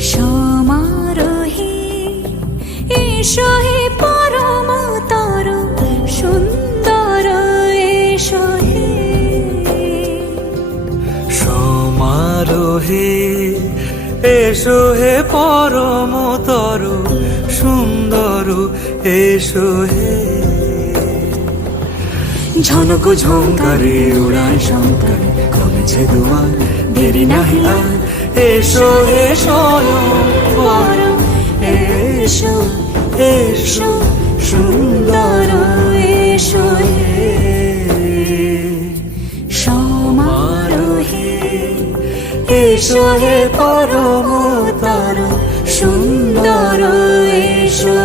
সমারোহে এসো হে পরমতর সুন্দর এসো হে। সমারোহে এসো হে পরমতর সুন্দর এসো হে। ঝনক ঝঙ্কারে উড়ায় শঙ্কর কমেছে দুয়ার দেরি নাহি আর। এসো হে স্বয়ংবর এসো এসো সুন্দর এসো হে। সমারোহে এসো হে পরমতর সুন্দর এসো